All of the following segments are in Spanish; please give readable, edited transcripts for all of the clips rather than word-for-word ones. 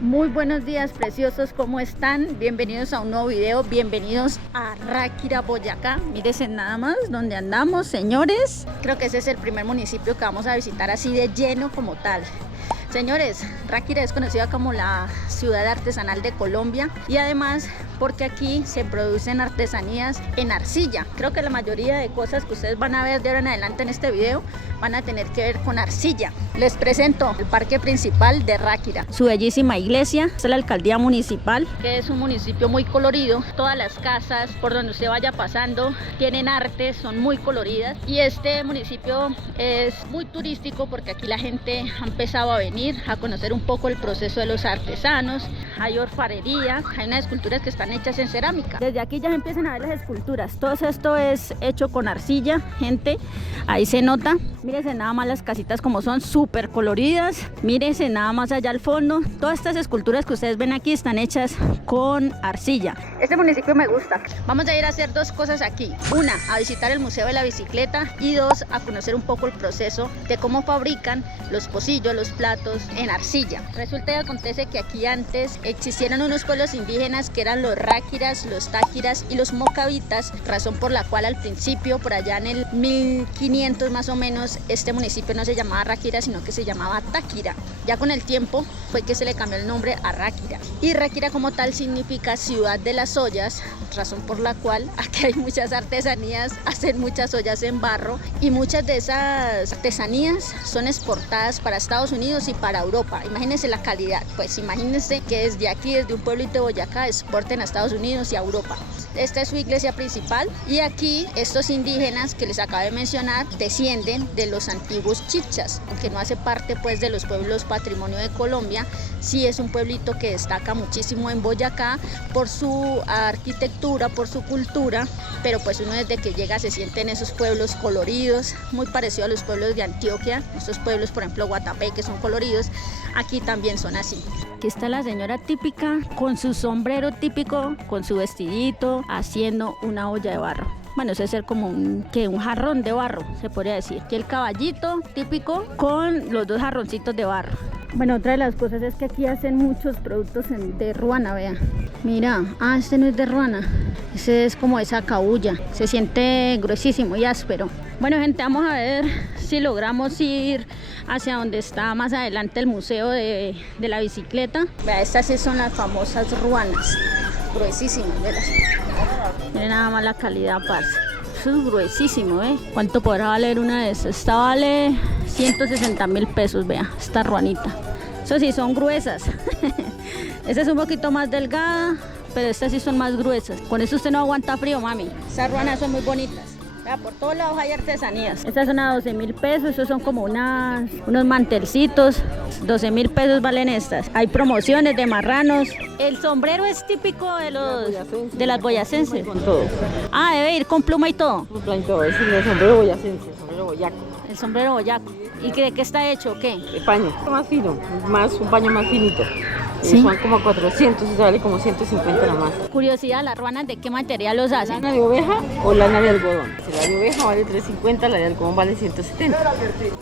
Muy buenos días, preciosos, ¿cómo están? Bienvenidos a un nuevo video, bienvenidos a Ráquira, Boyacá. Mírense nada más donde andamos, señores. Creo que ese es el primer municipio que vamos a visitar así de lleno como tal. Señores, Ráquira es conocida como la ciudad artesanal de Colombia y además porque aquí se producen artesanías en arcilla. Creo que la mayoría de cosas que ustedes van a ver de ahora en adelante en este video van a tener que ver con arcilla. Les presento el parque principal de Ráquira, su bellísima iglesia, es la alcaldía municipal, que es un municipio muy colorido. Todas las casas por donde usted vaya pasando tienen arte, son muy coloridas y este municipio es muy turístico porque aquí la gente ha empezado a venir a conocer un poco el proceso de los artesanos. Hay orfebrería, hay unas esculturas que están hechas en cerámica. Desde aquí ya empiezan a ver las esculturas. Todo esto es hecho con arcilla, gente, ahí se nota. Mírense nada más las casitas como son, súper coloridas. Mírense nada más allá al fondo. Todas estas esculturas que ustedes ven aquí están hechas con arcilla. Este municipio me gusta. Vamos a ir a hacer dos cosas aquí. Una, a visitar el Museo de la Bicicleta y dos, a conocer un poco el proceso de cómo fabrican los pocillos, los platos en arcilla. Resulta y acontece que aquí antes existieron unos pueblos indígenas que eran los ráquiras, los táquiras y los mocabitas, razón por la cual al principio, por allá en el 1500 más o menos, este municipio no se llamaba Ráquira, sino que se llamaba Táquira. Ya con el tiempo fue que se le cambió el nombre a Ráquira. Y Ráquira como tal significa ciudad de las ollas, razón por la cual aquí hay muchas artesanías, hacen muchas ollas en barro y muchas de esas artesanías son exportadas para Estados Unidos y para Europa. Imagínense la calidad, pues imagínense que desde aquí, desde un pueblito de Boyacá, exporten a Estados Unidos y a Europa. Esta es su iglesia principal y aquí estos indígenas que les acabo de mencionar descienden de los antiguos chichas, aunque no hace parte pues de los pueblos patrimonio de Colombia. Sí es un pueblito que destaca muchísimo en Boyacá por su arquitectura, por su cultura, pero pues uno desde que llega se siente en esos pueblos coloridos, muy parecido a los pueblos de Antioquia. Estos pueblos, por ejemplo Guatapé, que son coloridos, aquí también son así. Aquí está la señora típica con su sombrero típico, con su vestidito, haciendo una olla de barro. Bueno, eso es ser como un jarrón de barro, se podría decir. Aquí el caballito típico con los dos jarroncitos de barro. Bueno, otra de las cosas es que aquí hacen muchos productos de ruana, vean. Mira, este no es de ruana, ese es como esa cabulla, se siente gruesísimo y áspero. Bueno, gente, vamos a ver si logramos ir hacia donde está más adelante el museo de la bicicleta. Vea, estas sí son las famosas ruanas, gruesísimas, miren nada más la calidad, parce. Eso es gruesísimo, ¿eh? ¿Cuánto podrá valer una de esas? Esta vale 160.000 pesos, vea, esta ruanita. Eso sí, son gruesas. Esta es un poquito más delgada, pero estas sí son más gruesas. Con eso usted no aguanta frío, mami. Estas ruanas son muy bonitas. Vea, por todos lados hay artesanías. Estas son a 12.000 pesos, estos son como unos mantelcitos. 12.000 pesos valen estas. Hay promociones de marranos. El sombrero es típico de las boyacenses. Con todo. Ah, debe ir con pluma y todo. Pluma y todo, es el sombrero boyacense, el sombrero boyaco. El sombrero boyaco. ¿Y de qué está hecho o qué? De paño, más fino, un paño más finito. ¿Sí? Son como 400 y sale como 150 nada más. Curiosidad, ¿las ruanas de qué material los hacen? ¿Lana de oveja o lana de algodón? Si la de oveja vale 350, la de algodón vale 170.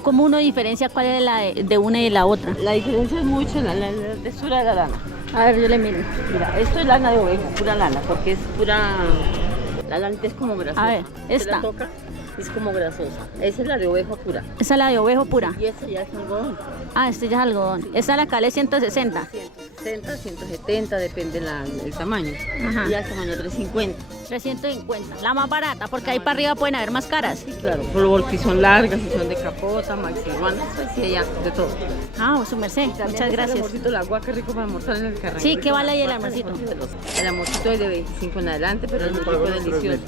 ¿Cómo uno diferencia cuál es la de una y la otra? La diferencia es mucho en la textura de la lana. A ver, yo le miro. Mira, esto es lana de oveja, pura lana, porque es pura... La lana es como grasosa. A ver, esta. Se la toca, es como grasosa. Esa es la de oveja pura. Esa es la de ovejo pura. Y esta ya es algodón. Ah, este ya es algodón. Esta la cale 160. 160, 170, depende el tamaño. Ajá. Y el tamaño 350. 350. La más barata, porque ahí para arriba pueden haber más caras. Sí, claro, porque son largas, y son de capota, maxi ruanas, así allá, de todo. Ah, su merced. Muchas gracias. El amorcito, el agua, qué rico para almorzar en el carril. Sí, ¿qué vale ahí el almuercito? El amorcito es de 25 en adelante, pero es muy rico, delicioso.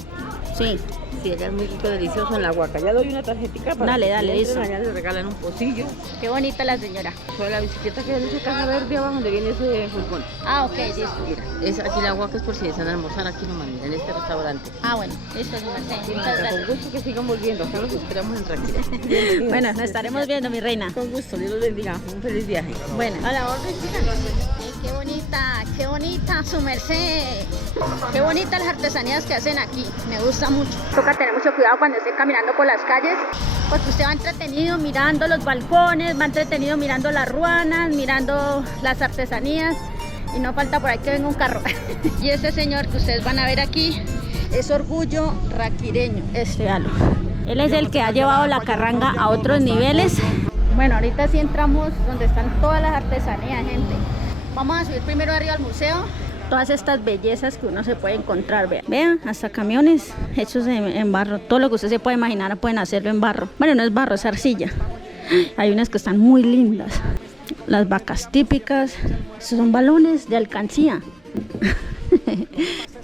Sí. Sí, ella es muy rico, delicioso en la guaca. Ya doy una tarjetita para Dale, que dale, si entran, listo. allá le regalan un pocillo. Qué bonita la señora. Sobre la bicicleta que ven esa casa verde abajo donde viene ese fútbol. Ah, ok, listo. Mira, es aquí la guaca es por si desean almorzar aquí nomás, mira, en este restaurante. Ah, bueno, listo, su merced. Sí, Muchas con gracias. gusto que sigan volviendo, acá los esperamos en Ráquira. Bueno, nos estaremos viendo, mi reina. Con gusto, Dios los bendiga, un feliz viaje. Bueno, a la orden, chica. Qué bonita, su merced. Qué bonitas las artesanías que hacen aquí, me gusta mucho. Toca tener mucho cuidado cuando estén caminando por las calles Porque usted va entretenido mirando los balcones, va entretenido mirando las ruanas, mirando las artesanías. Y no falta por ahí que venga un carro. Y este señor que ustedes van a ver aquí es Orgullo Raquireño. Véalo. Él es el que ha llevado la carranga a otros niveles. Bueno, ahorita sí entramos donde están todas las artesanías, gente. Vamos a subir primero arriba al museo. Todas estas bellezas que uno se puede encontrar, vean. Vean, hasta camiones hechos en barro. Todo lo que usted se puede imaginar pueden hacerlo en barro. Bueno, no es barro, es arcilla. Hay unas que están muy lindas. Las vacas típicas. Estos son balones de alcancía.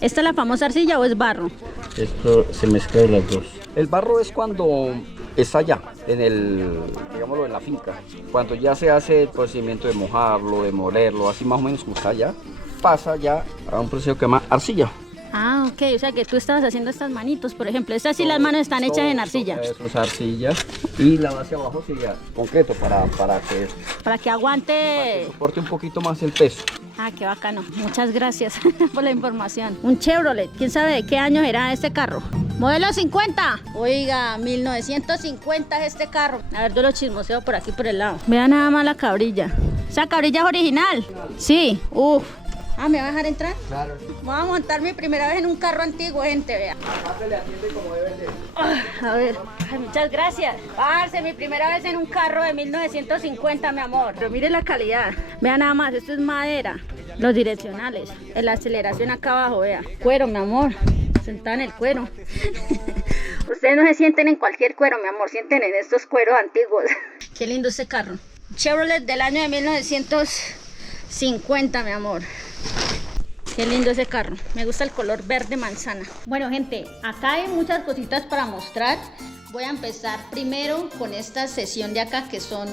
¿Esta es la famosa arcilla o es barro? Esto se mezcla las dos. El barro es cuando está allá, digámoslo, en la finca. Cuando ya se hace el procedimiento de mojarlo, de molerlo, así más o menos como está allá, pasa ya a un proceso que se llama arcilla. Ah, ok, o sea que tú estabas haciendo estas manitos, por ejemplo. Estas sí las manos están hechas en arcilla. Eso es arcilla. Y la base abajo sería concreto para que aguante. Soporte un poquito más el peso. Ah, qué bacano. Muchas gracias por la información. Un Chevrolet. ¿Quién sabe de qué año era este carro? Modelo 50. Oiga, 1950 es este carro. A ver, yo lo chismoseo por aquí por el lado. Vean nada más la cabrilla. ¿Esa cabrilla es original? Sí. Uf. Ah, ¿me va a dejar entrar? Claro. Voy a montar mi primera vez en un carro antiguo, gente, vea. Acá se le atiende como debe ser. A ver, ay, muchas gracias. Parce, mi primera vez en un carro de 1950, mi amor. Pero mire la calidad. Vea nada más, esto es madera. Los direccionales. La aceleración acá abajo, vea. Cuero, mi amor. Sentada en el cuero. Ustedes no se sienten en cualquier cuero, mi amor. Sienten en estos cueros antiguos. Qué lindo este carro. Chevrolet del año de 1950, mi amor. Qué lindo ese carro. Me gusta el color verde manzana. Bueno, gente, acá hay muchas cositas para mostrar. Voy a empezar primero con esta sesión de acá que son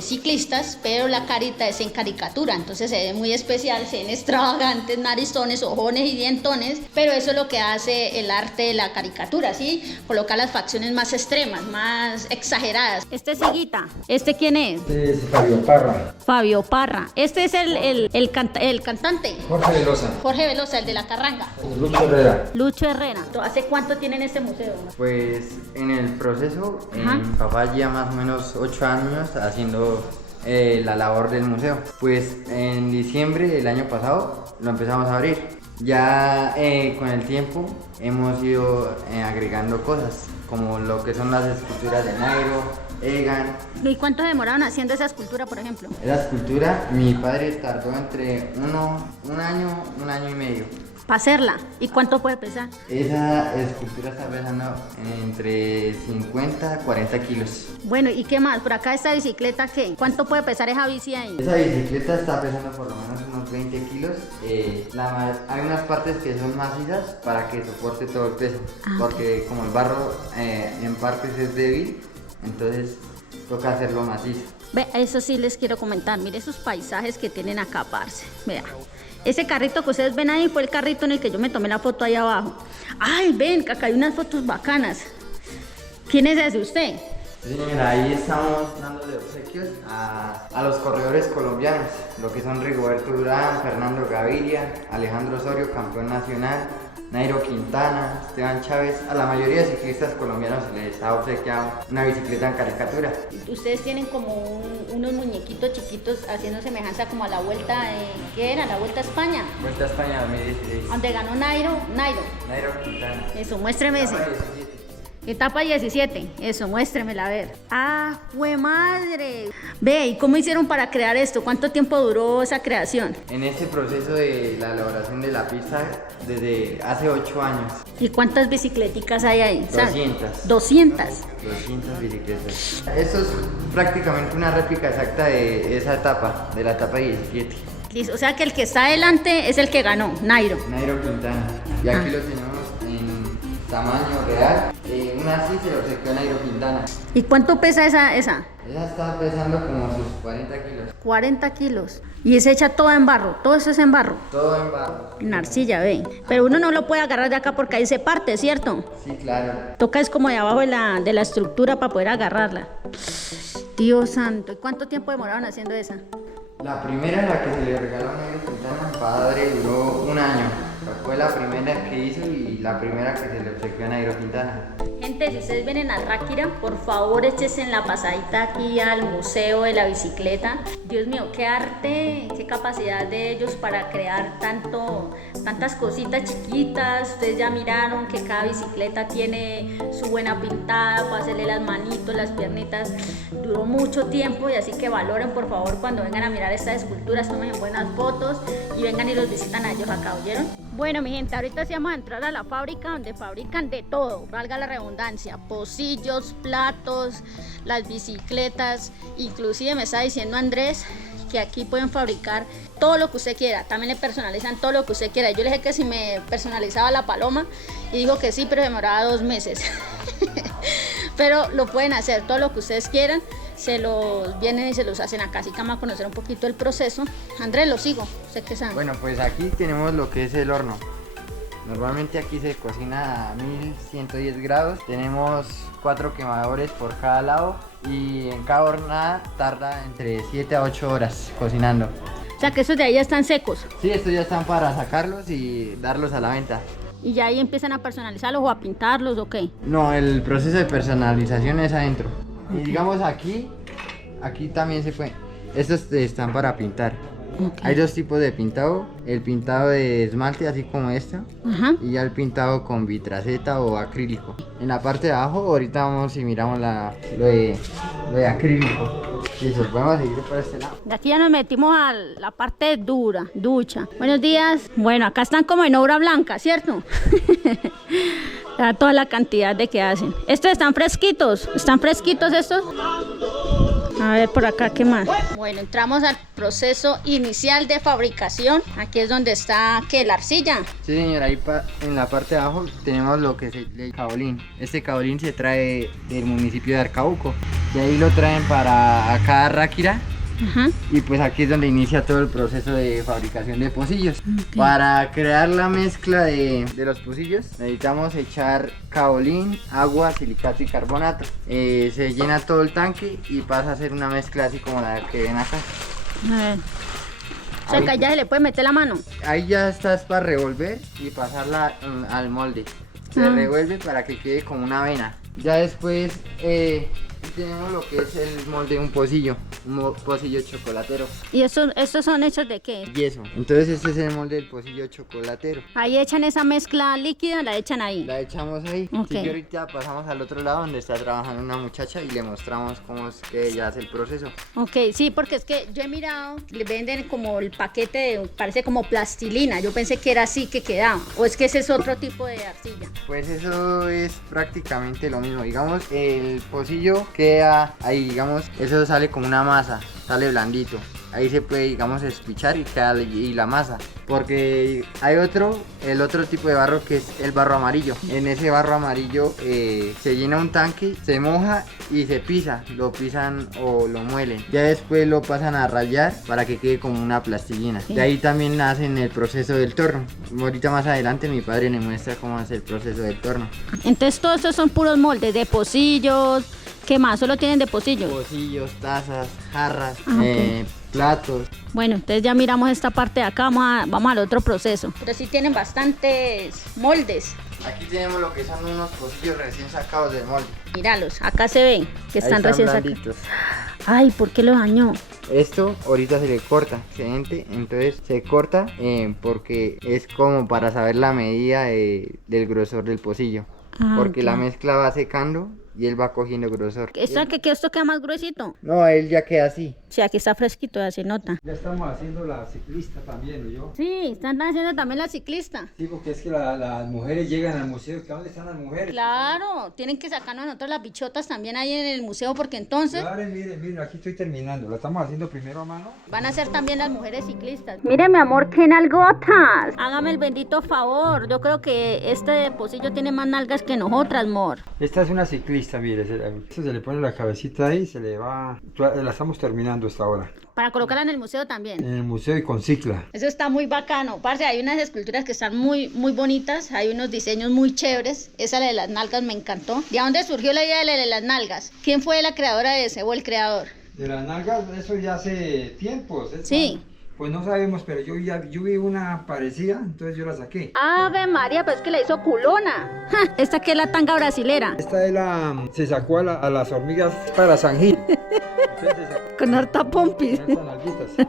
ciclistas, pero la carita es en caricatura, entonces se ve muy especial, se ven extravagantes, narizones, ojones y dientones, pero eso es lo que hace el arte de la caricatura, ¿sí? Colocar las facciones más extremas, más exageradas. Este es Higuita. ¿Este quién es? Este es Fabio Parra. Fabio Parra. Este es el cantante. Jorge Velosa. Jorge Velosa, el de la carranga. Lucho Herrera. Lucho Herrera. ¿Hace cuánto tienen este museo? Pues en el proceso, Ajá. mi papá lleva más o menos 8 años haciendo la labor del museo. Pues en diciembre del año pasado lo empezamos a abrir. Ya con el tiempo hemos ido agregando cosas, como lo que son las esculturas de Nairo, Egan. ¿Y cuánto demoraron haciendo esa escultura, por ejemplo? Esa escultura mi padre tardó entre un año y medio. Para hacerla. ¿Y cuánto puede pesar? Esa escultura está pesando entre 50 a 40 kilos. Bueno, ¿y qué más? Por acá esta bicicleta, ¿qué? ¿Cuánto puede pesar esa bici ahí? Esa bicicleta está pesando por lo menos unos 20 kilos. Hay unas partes que son macizas para que soporte todo el peso. Porque como el barro en partes es débil, entonces toca hacerlo macizo. Ve, eso sí les quiero comentar. Mire esos paisajes que tienen acá, parce. Vea. Ese carrito que ustedes ven ahí fue el carrito en el que yo me tomé la foto ahí abajo. Ay, ven, que acá hay unas fotos bacanas. ¿Quién es ese usted? Sí, señora, ahí estamos dándole obsequios a los corredores colombianos, lo que son Rigoberto Urán, Fernando Gaviria, Alejandro Osorio, campeón nacional, Nairo Quintana, Esteban Chávez. A la mayoría de ciclistas colombianos se les ha obsequiado una bicicleta en caricatura. Ustedes tienen como unos muñequitos chiquitos haciendo semejanza como a la vuelta, ¿qué era? La Vuelta a España. Vuelta a España 2016. Donde ganó Nairo. Nairo Quintana. Eso, muéstreme ese. Etapa 17. Eso, muéstremela a ver. ¡Ah, fue madre! Ve, ¿y cómo hicieron para crear esto? ¿Cuánto tiempo duró esa creación? En ese proceso de la elaboración de la pista desde hace 8 años. ¿Y cuántas bicicleticas hay ahí? 200. 200. 200 bicicletas. Esto es prácticamente una réplica exacta de esa etapa, de la etapa 17. Listo, o sea que el que está adelante es el que ganó, Nairo. Nairo Quintana. Y aquí lo tenemos en tamaño real. Una así se lo obsequió Nairo Quintana. ¿Y cuánto pesa esa? Esa está pesando como sus 40 kilos. 40 kilos. Y se echa todo en barro, todo eso es en barro. Todo en barro. En arcilla, ve. Pero uno no lo puede agarrar de acá porque ahí se parte, ¿cierto? Sí, claro. Toca es como de abajo de la estructura para poder agarrarla. Dios santo, ¿y cuánto tiempo demoraron haciendo esa? La primera, la que se le regaló a Nairo Quintana, mi padre, duró un año. Fue la primera que hizo y la primera que se le obsequió a Nairo Quintana. Gente, Gente, si ustedes vienen a Ráquira, por favor échense en la pasadita aquí al Museo de la Bicicleta. Dios mío, qué arte, qué capacidad de ellos para crear tantas cositas chiquitas. Ustedes ya miraron que cada bicicleta tiene su buena pintada para hacerle las manitos, las piernitas. Duró mucho tiempo y así que valoren por favor cuando vengan a mirar estas esculturas, tomen buenas fotos y vengan y los visitan a ellos acá, ¿oyeron? Bueno, mi gente, ahorita sí vamos a entrar a la fábrica donde fabrican de todo, valga la redundancia, pocillos, platos, las bicicletas. Inclusive me está diciendo Andrés que aquí pueden fabricar todo lo que usted quiera, también le personalizan todo lo que usted quiera. Yo le dije que si me personalizaba la paloma y dijo que sí, pero demoraba 2 meses. Pero lo pueden hacer, todo lo que ustedes quieran, se los vienen y se los hacen acá. Así que vamos a conocer un poquito el proceso. Andrés, lo sigo, sé que saben. Bueno, pues aquí tenemos lo que es el horno. Normalmente aquí se cocina a 1110 grados. Tenemos 4 quemadores por cada lado y en cada hornada tarda entre 7 a 8 horas cocinando. O sea que esos de ahí ya están secos. Sí, estos ya están para sacarlos y darlos a la venta. Y ya ahí empiezan a personalizarlos o a pintarlos, ¿o qué? No, el proceso de personalización es adentro. Y digamos aquí también se puede. Estos están para pintar. Okay. Hay 2 tipos de pintado, el pintado de esmalte así como este, Ajá. y ya el pintado con vitraceta o acrílico. En la parte de abajo ahorita vamos y miramos lo de acrílico. Listo, vamos a seguir por este lado. De aquí ya nos metimos a la parte dura, ducha. Buenos días. Bueno, acá están como en obra blanca, ¿cierto? Da toda la cantidad de que hacen. ¿Estos están fresquitos? ¿Están fresquitos estos? A ver por acá, ¿qué más? Bueno, entramos al proceso inicial de fabricación. Aquí es donde está, ¿qué? La arcilla. Sí, señora, ahí en la parte de abajo tenemos lo que es el caolín. Este caolín se trae del municipio de Arcauco. De ahí lo traen para acá a Ráquira. Ajá. Y pues aquí es donde inicia todo el proceso de fabricación de pocillos. Okay. Para crear la mezcla de los pocillos necesitamos echar caolín, agua, silicato y carbonato. Se llena todo el tanque y pasa a ser una mezcla así como la que ven acá. A ver. O sea, que ya se le puede meter la mano. Ahí ya estás para revolver y pasarla al molde. Se revuelve para que quede como una avena. Ya después tenemos lo que es el molde de un pocillo chocolatero. ¿Y estos son hechos de qué? Yeso. Entonces este es el molde del pocillo chocolatero. Ahí echan esa mezcla líquida, la echan ahí. La echamos ahí. Ok. Así que ahorita pasamos al otro lado donde está trabajando una muchacha y le mostramos cómo es que ella hace el proceso. Ok, sí, porque es que yo he mirado, le venden como el paquete de, parece como plastilina. Yo pensé que era así que quedaba. ¿O es que ese es otro tipo de arcilla? Pues eso es prácticamente lo mismo. Digamos, el pocillo queda ahí, digamos, eso sale como una masa, sale blandito. Ahí se puede, digamos, espichar y queda y la masa. Porque hay el otro tipo de barro que es el barro amarillo. En ese barro amarillo se llena un tanque, se moja y se pisa. Lo pisan o lo muelen. Ya después lo pasan a rallar para que quede como una plastilina. De ahí también hacen el proceso del torno. Ahorita más adelante mi padre me muestra cómo hacer el proceso del torno. Entonces todos estos son puros moldes de pocillos. ¿Qué más? ¿Solo tienen de pocillos? Pocillos, tazas, jarras, Ok. platos. Bueno, entonces ya miramos esta parte de acá, vamos al otro proceso. Pero sí tienen bastantes moldes. Aquí tenemos lo que son unos pocillos recién sacados del molde. Míralos, acá se ven que están Ahí recién sacados. blanditos. Ay, ¿por qué lo dañó? Esto ahorita se le corta, excedente, entonces se corta porque es como para saber la medida del grosor del pocillo. Porque ok. la mezcla va secando y él va cogiendo grosor. ¿Esto queda más gruesito? No, él ya queda así. Sí, aquí está fresquito, ya se nota. Ya estamos haciendo la ciclista también, ¿o yo? Sí, están haciendo también la ciclista. Sí, porque es que las mujeres llegan al museo. ¿Dónde están las mujeres? Claro, tienen que sacarnos a nosotros las bichotas también ahí en el museo porque entonces Claro, miren, aquí estoy terminando. Lo estamos haciendo primero a mano. van a ser también las mujeres ciclistas. Mire, mi amor, qué nalgotas. Hágame el bendito favor. Yo creo que este pocillo tiene más nalgas que nosotras, amor. Esta es una ciclista, mire. Se le pone la cabecita ahí y se le va. La estamos terminando esta hora. Para colocarla en el museo también. En el museo y con cicla. Eso está muy bacano. Parce, hay unas esculturas que están muy, muy bonitas. Hay unos diseños muy chéveres. Esa la de las nalgas me encantó. ¿De dónde surgió la idea de la de las nalgas? ¿Quién fue la creadora de ese o el creador? De las nalgas, eso ya hace tiempos. Sí. Pues no sabemos, pero yo vi una parecida, entonces yo la saqué. Ave María, pues es que la hizo culona. Ja, esta que es la tanga brasilera. Esta se sacó a las hormigas para San Gil. Entonces se sacó Con harta pompis. con estas nalguitas.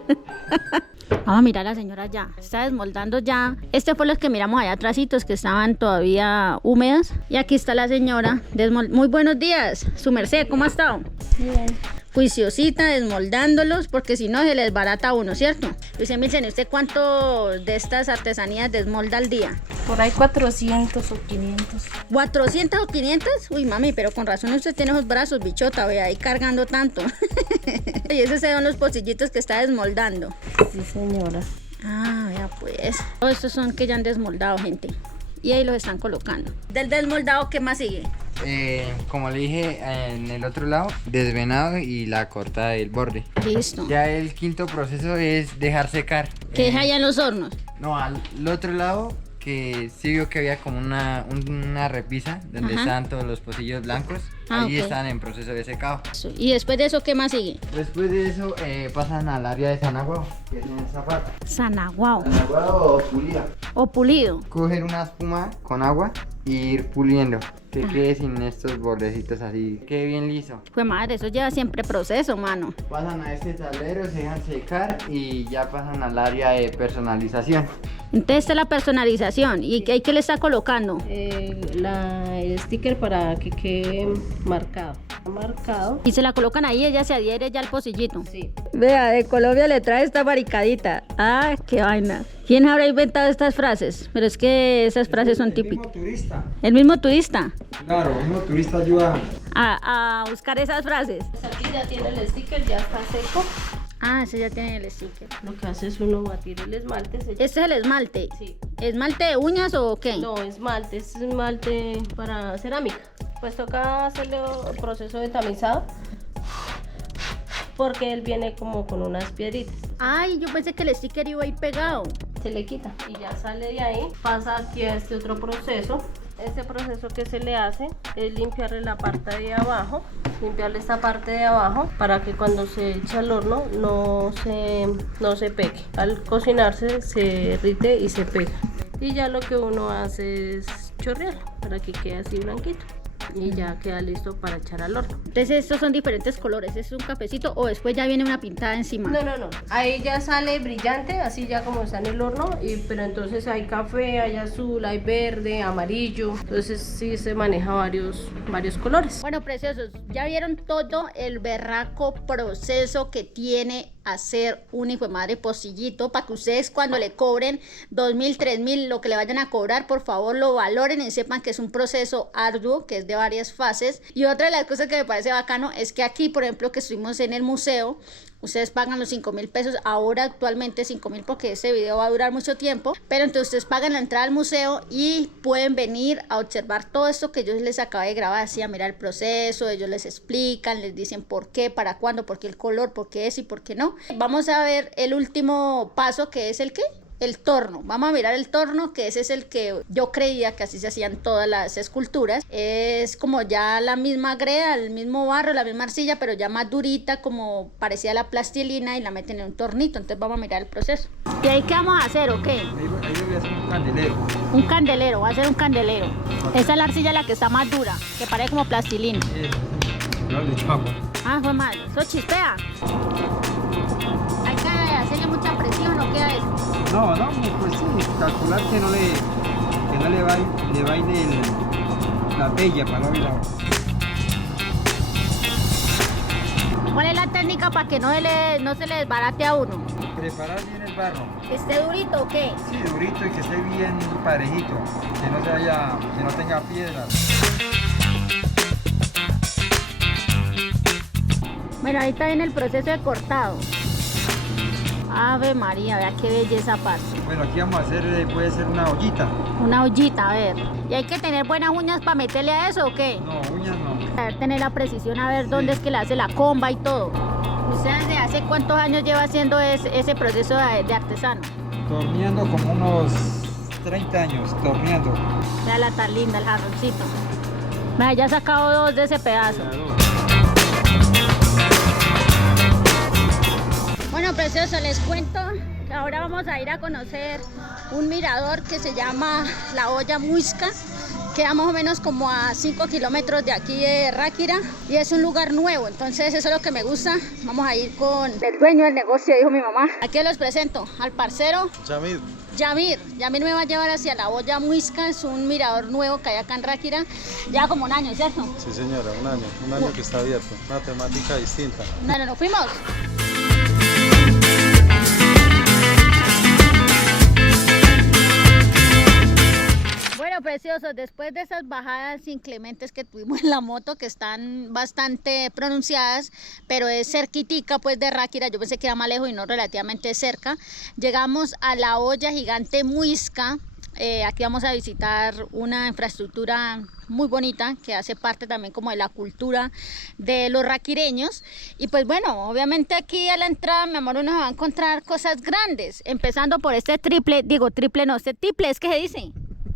Vamos a mirar a la señora ya. Está desmoldando ya. Este fue los que miramos allá atrasitos que estaban todavía húmedas. Y aquí está la señora. Muy buenos días. Su merced, ¿cómo ha estado? Bien. Juiciosita, desmoldándolos, porque si no se les barata a uno, ¿cierto? Luis Emilsen, ¿usted cuánto de estas artesanías desmolda al día? Por ahí 400 o 500. ¿400 o 500? Uy, mami, pero con razón usted tiene esos brazos, bichota, vea, ahí cargando tanto. Y esos son los pocillitos que está desmoldando. Sí, señora. Ah, vea pues. Todos estos son que ya han desmoldado, gente. Y ahí los están colocando. Del desmoldado, ¿qué más sigue? Como le dije, en el otro lado, desvenado y la cortada del borde. Listo. Ya el quinto proceso es dejar secar. ¿Qué es allá en los hornos? No, al otro lado, que sí vio que había como una repisa donde Ajá. estaban todos los pocillos blancos. Ah, Allí ok. están en proceso de secado. Y después de eso, ¿qué más sigue? Después de eso pasan al área de Sanaguao, que es en esa parte. Sanaguao. Sanaguao o pulida. O pulido. Coger una espuma con agua e ir puliendo. Que quede sin estos bordecitos así. Quede bien liso. Pues madre, eso lleva siempre proceso, mano. Pasan a este tablero, se dejan secar y ya pasan al área de personalización. Entonces esta es la personalización. ¿Y qué le está colocando? El sticker para que quede marcado. Marcado. Y se la colocan ahí, ella se adhiere ya al pocillito. Sí. Vea, de Colombia le trae esta barricadita. Ah, qué vaina. ¿Quién habrá inventado estas frases? Pero es que esas frases son El mismo típicas. turista. ¿El mismo turista? Claro, el mismo turista ayuda. A buscar esas frases. Aquí ya tiene el sticker, ya está seco. Ah, ese ya tiene el sticker. Lo que hace es uno batir el esmalte. Este es el esmalte. Sí. ¿Esmalte de uñas o qué? No, esmalte, es esmalte para cerámica. Pues toca hacerle el proceso de tamizado. Porque él viene como con unas piedritas. Ay, yo pensé que el sticker iba ahí pegado. Se le quita y ya sale de ahí. Pasa aquí a este otro proceso. Este proceso que se le hace es limpiarle la parte de abajo, limpiarle esta parte de abajo para que cuando se echa al horno no se pegue. Al cocinarse se derrite y se pega. Y ya lo que uno hace es chorrear para que quede así blanquito. Y ya queda listo para echar al horno. Entonces estos son diferentes colores. ¿Es un cafecito o después ya viene una pintada encima? No. Ahí ya sale brillante, así ya como está en el horno. Pero entonces hay café, hay azul, hay verde, amarillo. Entonces sí se maneja varios colores. Bueno, preciosos, ya vieron todo el berraco proceso que tiene hacer un hijo de madre pocillito para que ustedes cuando le cobren 2.000, 3.000, lo que le vayan a cobrar, por favor lo valoren y sepan que es un proceso arduo, que es de varias fases. Y otra de las cosas que me parece bacano es que aquí, por ejemplo, que estuvimos en el museo, ustedes pagan los 5.000 pesos, ahora actualmente 5.000 porque este video va a durar mucho tiempo, pero entonces ustedes pagan la entrada al museo y pueden venir a observar todo esto que yo les acabé de grabar, así a mirar el proceso, ellos les explican, les dicen por qué, para cuándo, por qué el color, por qué es y por qué no. Vamos a ver el último paso, que es el ¿qué? El torno. Vamos a mirar el torno, que ese es el que yo creía que así se hacían todas las esculturas. Es como ya la misma greda, el mismo barro, la misma arcilla, pero ya más durita, como parecía la plastilina, y la meten en un tornito. Entonces vamos a mirar el proceso. ¿Y ahí qué vamos a hacer o qué? Ahí voy a hacer un candelero. Un candelero, va a ser un candelero. Esa es la arcilla la que está más dura, que parece como plastilina. No le echo agua. Ah, fue mal, eso chispea. Hay que hacerle mucha presión, ¿o qué es? No, pues sí, calcular que no le baile la bella para no mirar. ¿Cuál es la técnica para que no se le desbarate a uno? Preparar bien el barro. ¿Que esté durito o qué? Sí, durito y que esté bien parejito, que no tenga piedras. Bueno, ahí está en el proceso de cortado. Ave María, vea qué belleza parte. Bueno, aquí vamos a hacer, puede ser una ollita. Una ollita, a ver. ¿Y hay que tener buenas uñas para meterle a eso o qué? No, uñas no. A ver, tener la precisión, a ver dónde es que le hace la comba y todo. ¿Usted desde hace cuántos años lleva haciendo ese proceso de artesano? Torneando como unos 30 años, torneando. Vea la tan linda, el jarroncito. Vea, ya ha sacado 2 de ese pedazo. Bueno, precioso, les cuento Ahora vamos a ir a conocer un mirador que se llama La Olla Muisca. Queda más o menos como a 5 kilómetros de aquí de Ráquira y es un lugar nuevo, entonces eso es lo que me gusta. Vamos a ir con el dueño del negocio, dijo mi mamá. Aquí los presento al parcero Yamir me va a llevar hacia La Olla Muisca, es un mirador nuevo que hay acá en Ráquira. Lleva como un año, ¿cierto? Sí señora, un año que está abierto, una temática distinta. Bueno, nos fuimos. Bueno, preciosos, después de esas bajadas inclementes que tuvimos en la moto, que están bastante pronunciadas, pero es cerquitica pues de Ráquira, yo pensé que era más lejos y no, relativamente cerca, llegamos a La Olla Gigante Muisca. Aquí vamos a visitar una infraestructura muy bonita que hace parte también como de la cultura de los raquireños. Y pues bueno, obviamente aquí a la entrada, mi amor, uno se va a encontrar cosas grandes, empezando por este triple, este tiple, ¿es que se dice?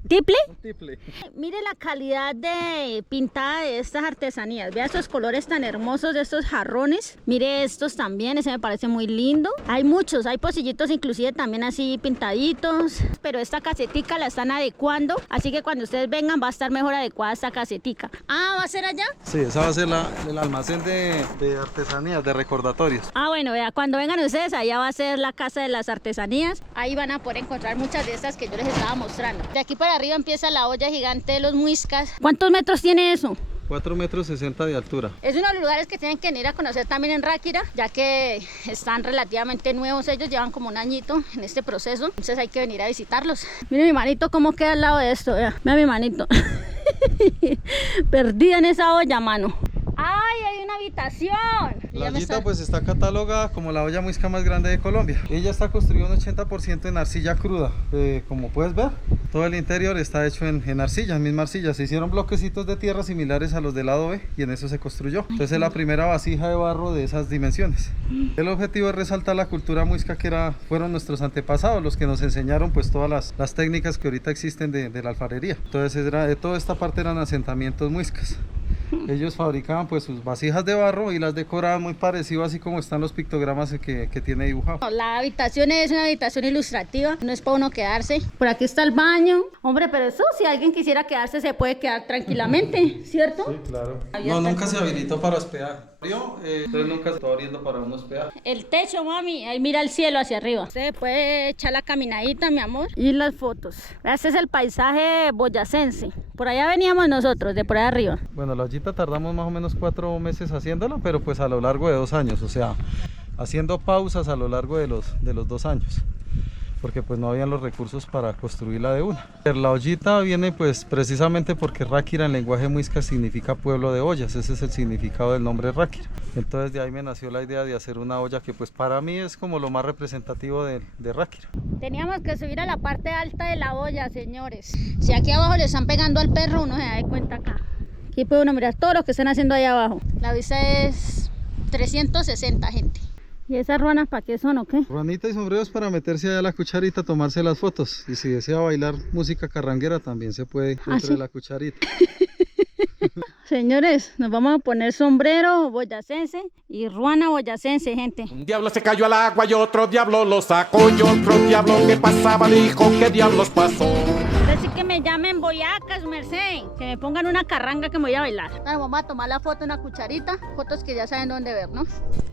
¿Tiple? Tiple. Mire la calidad de pintada de estas artesanías. Vea estos colores tan hermosos de estos jarrones. Mire estos también, ese me parece muy lindo. Hay muchos, hay pocillitos inclusive también así pintaditos. Pero esta casetica la están adecuando, así que cuando ustedes vengan va a estar mejor adecuada esta casetica. Ah, ¿va a ser allá? Sí, esa va a ser el almacén de artesanías, de recordatorios. Ah, bueno, vea, cuando vengan ustedes allá va a ser la casa de las artesanías. Ahí van a poder encontrar muchas de estas que yo les estaba mostrando. De aquí para arriba empieza La Olla Gigante de los Muiscas. ¿Cuántos metros tiene eso? 4,60 metros de altura. Es uno de los lugares que tienen que venir a conocer también en Ráquira, ya que están relativamente nuevos, ellos llevan como un añito en este proceso, entonces hay que venir a visitarlos. Mire mi manito cómo queda al lado de esto, vea mi manito. Perdida en esa olla, mano. ¡Ay, hay una habitación! La ollita pues está catalogada como la olla muisca más grande de Colombia. Ella está construida un 80% en arcilla cruda. Como puedes ver, todo el interior está hecho en arcilla, misma arcilla. Se hicieron bloquecitos de tierra similares a los del lado B y en eso se construyó. Entonces es la primera vasija de barro de esas dimensiones. El objetivo es resaltar la cultura muisca que fueron nuestros antepasados, los que nos enseñaron pues todas las técnicas que ahorita existen de la alfarería. Entonces toda esta parte eran asentamientos muiscas. Ellos fabricaban pues sus vasijas de barro y las decoraban muy parecido así como están los pictogramas que tiene dibujado. La habitación es una habitación ilustrativa, no es para uno quedarse. Por aquí está el baño. Hombre, pero eso si alguien quisiera quedarse se puede quedar tranquilamente, ¿cierto? Sí, claro. No, nunca se habilitó para hospedaje. Entonces nunca se está abriendo para un hospedaje. El techo, mami, ahí mira el cielo hacia arriba. Usted puede echar la caminadita, mi amor, y las fotos. Este es el paisaje boyacense. Por allá veníamos nosotros, de por allá arriba. Bueno, la ollita tardamos más o menos 4 meses haciéndola, pero pues a lo largo de 2 años, o sea, haciendo pausas a lo largo de los 2 años. Porque pues no habían los recursos para construirla de una. La ollita viene pues precisamente porque Ráquira en lenguaje muisca significa pueblo de ollas, ese es el significado del nombre Ráquira. Entonces de ahí me nació la idea de hacer una olla que pues para mí es como lo más representativo de Ráquira. Teníamos que subir a la parte alta de la olla, señores. Si aquí abajo le están pegando al perro, uno se da cuenta acá. Aquí puede uno mirar todo lo que están haciendo ahí abajo. La vista es 360, gente. ¿Y esas ruanas para qué son o qué? Ruanita y sombreros para meterse allá a la cucharita a tomarse las fotos. Y si desea bailar música carranguera también se puede dentro de la cucharita. Señores, nos vamos a poner sombrero boyacense y ruana boyacense, gente. Un diablo se cayó al agua y otro diablo lo sacó. Y otro diablo que pasaba dijo, ¿qué diablos pasó? Así que me llamen boyacas, merced. Que me pongan una carranga que me voy a bailar. Bueno, vamos a tomar la foto en una cucharita. Fotos que ya saben dónde ver, ¿no?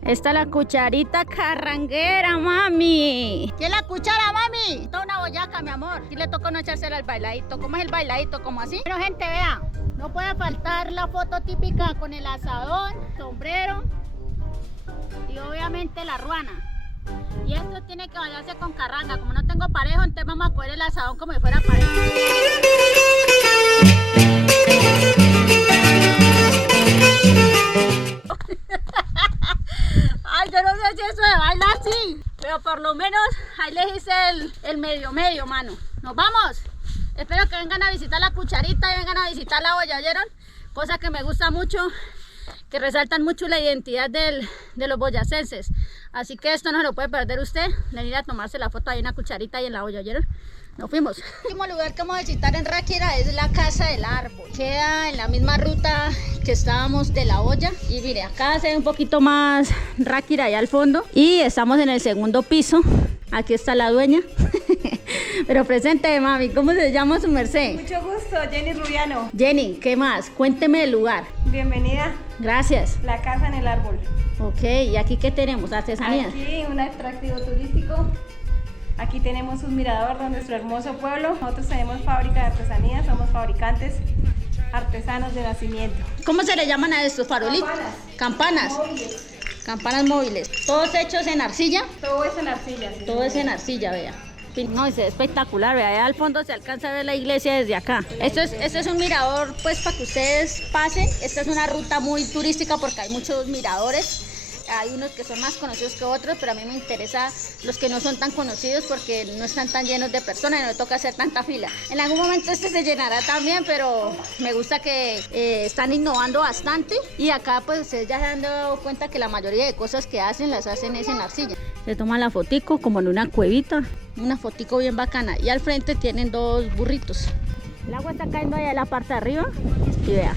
Esta es la cucharita carranguera, mami. ¿Qué es la cuchara, mami? Toda una boyaca, mi amor. Y le toca no echársela al bailadito. ¿Cómo es el bailadito? ¿Cómo así? Bueno, gente, vea. No puede faltar la foto típica con el asadón, sombrero y obviamente la ruana. Y esto tiene que bailarse con carranga. Como no tengo parejo, entonces vamos a coger el asadón como si fuera parejo. Ay, yo no sé si eso de bailar así, pero por lo menos ahí les hice el medio, mano. ¿Nos vamos? Espero que vengan a visitar la cucharita y vengan a visitar la olla, ¿oyeron? Cosa que me gusta mucho, que resaltan mucho la identidad de los boyacenses. Así que esto no se lo puede perder usted, venir a tomarse la foto ahí en la cucharita y en la olla, ¿oyeron? Nos fuimos. El último lugar que vamos a visitar en Ráquira es la Casa del Árbol. Queda en la misma ruta que estábamos de la olla. Y mire, acá se ve un poquito más Ráquira allá al fondo. Y estamos en el segundo piso. Aquí está la dueña. Pero presente, mami, ¿cómo se llama su merced? Mucho gusto, Jenny Rubiano. Jenny, ¿qué más? Cuénteme el lugar. Bienvenida. Gracias. La casa en el árbol. Ok, ¿y aquí qué tenemos? ¿Artesanías? Aquí un atractivo turístico. Aquí tenemos un mirador de nuestro hermoso pueblo. Nosotros tenemos fábrica de artesanías, somos fabricantes artesanos de nacimiento. ¿Cómo se le llaman a estos farolitos? Campanas. Móviles. Campanas móviles. ¿Todos hechos en arcilla? Todo es en arcilla. Sí. Todo es en arcilla, vea. No, es espectacular, vea, allá al fondo se alcanza a ver la iglesia desde acá. Este es un mirador, pues, para que ustedes pasen. Esta es una ruta muy turística porque hay muchos miradores. Hay unos que son más conocidos que otros, pero a mí me interesa los que no son tan conocidos porque no están tan llenos de personas y no toca hacer tanta fila. En algún momento este se llenará también, pero me gusta que están innovando bastante y acá pues ustedes ya se han dado cuenta que la mayoría de cosas que hacen las hacen es en arcilla. Se toma la fotico como en una cuevita, una fotico bien bacana y al frente tienen dos burritos. El agua está cayendo allá en la parte de arriba y vea,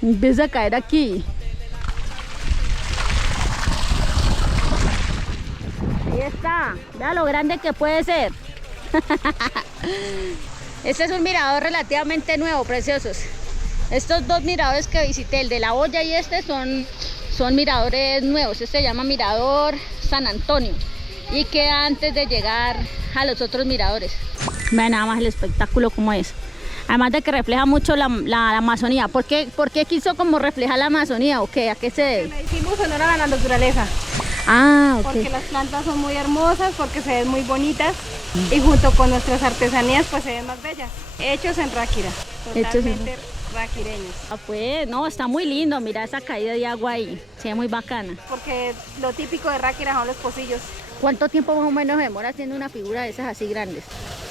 empieza a caer aquí. Ahí está, vea lo grande que puede ser. Este es un mirador relativamente nuevo, preciosos. Estos dos miradores que visité, el de la olla y este, son miradores nuevos. Este se llama Mirador San Antonio y queda antes de llegar a los otros miradores. Vean nada más el espectáculo como es. Además de que refleja mucho la Amazonía. ¿Por qué quiso como reflejar la Amazonía o qué? ¿A qué se debe? Le hicimos honor a la naturaleza. Ah, ok. Porque las plantas son muy hermosas, porque se ven muy bonitas y junto con nuestras artesanías pues se ven más bellas. Hechos en Ráquira, totalmente raquireños. Ah, pues, no, está muy lindo, mira esa caída de agua ahí, se ve muy bacana. Porque lo típico de Ráquira son los pocillos. ¿Cuánto tiempo más o menos demora haciendo una figura de esas así grandes?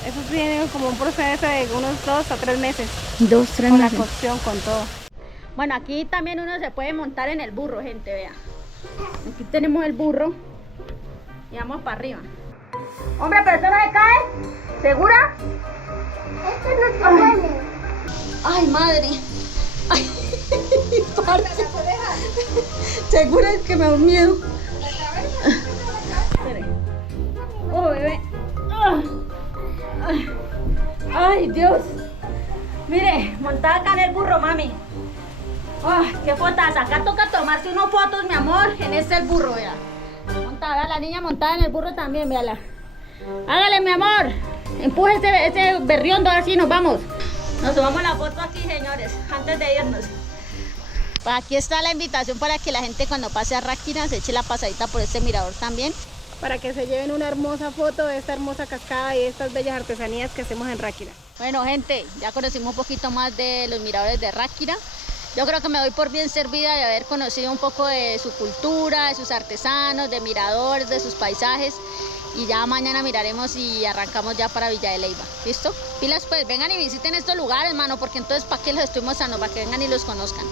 Eso tiene como un proceso de unos 2 a 3 meses. 2, 3 con meses. La cocción, con todo. Bueno, aquí también uno se puede montar en el burro, gente, vea. Aquí tenemos el burro y vamos para arriba. Hombre, pero esto no se cae. ¿Segura? Esto no se puede. Ay, madre. Ay, parce. ¿Segura? Es que me da miedo. Espere. Oh, bebé. Ay, Dios. Mire, montada acá en el burro, mami. ¡Ay, qué fotos! Acá toca tomarse unas fotos, mi amor. En este el burro, vea. Montada, vea la niña montada en el burro también, véala. Hágale, mi amor. Empuje ese berriondo, a ver si nos vamos. Nos tomamos la foto aquí, señores, antes de irnos. Pues aquí está la invitación para que la gente cuando pase a Ráquira se eche la pasadita por este mirador también. Para que se lleven una hermosa foto de esta hermosa cascada y de estas bellas artesanías que hacemos en Ráquira. Bueno, gente, ya conocimos un poquito más de los miradores de Ráquira. Yo creo que me doy por bien servida de haber conocido un poco de su cultura, de sus artesanos, de miradores, de sus paisajes. Y ya mañana miraremos y arrancamos ya para Villa de Leyva. ¿Listo? Pilas pues, vengan y visiten estos lugares, mano, porque entonces ¿para qué los estoy mostrando? Para que vengan y los conozcan.